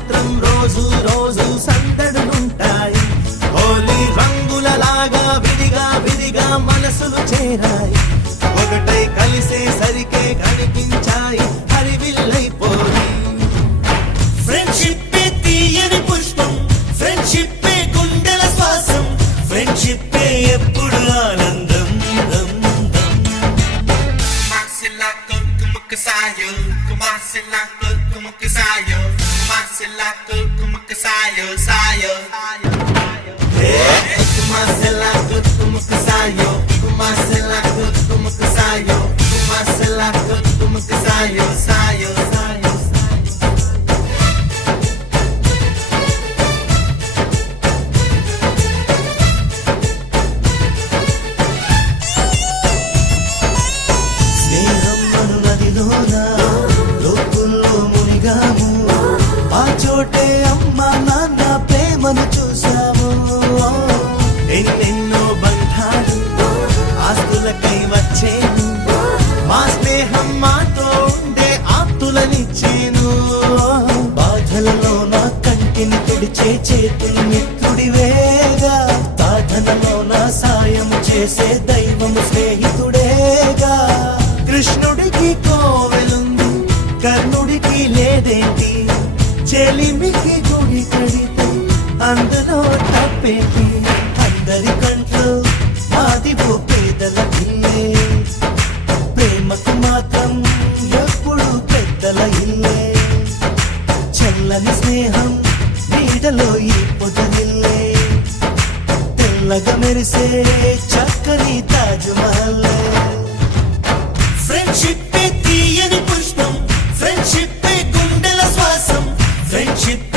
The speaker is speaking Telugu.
మాత్రం రోజు రోజు సందడులుంటాయి. హోలీ రంగులలాగా విడిగా విడిగా మనసులు చేరాయి. ఒకటై కలిసేసరికే కనిపించాయి హరివిల్లైపోయి. ఫ్రెండ్షిప్ తీయని పుష్పం, ఫ్రెండ్షిప్ గుండెల శ్వాసం, ఫ్రెండ్షిప్ ఎప్పుడు ఆనందం. Sayo, kumasila kumukasayo, kumasila kumukasayo, sayo. Kumasila kumukasayo, kumasila kumukasayo, kumasila kumukasayo, sayo, sayo. చోటే అమ్మ నాన్న ప్రేమను చూసాము. ఎన్నెన్నో బంధాలు ఆస్తులకై వచ్చేను. మా స్నేహం మాతో ఉండే ఆప్తులనిచ్చేను. బాధలలో నా కంటిని తుడిచే చేతులు మిత్రుడివేగా, సాధనలో నా సాయం చేసే దైవము స్నేహితుడేగా. కృష్ణుడికి కోవెలుంది, కర్ణుడికి లేదేంటి? చెలిమికి గుడి కడితే అందులో తప్పేంటి? అందరి కంట్లో మాది ఓ పేదల ఇల్లే, ప్రేమకు మాత్రం ఎప్పుడు పెద్దల ఇల్లే. చల్లని స్నేహం నీడలో ఈ పొదలిల్లే, తెల్లగా మెరిసే చక్కని తాజ్మహల్లే. ఫ్రెండ్షిప్ తీయని పుష్పం, ఫ్రెండ్షిప్ గుండెల శ్వాసం, ఫ్రెండ్షిప్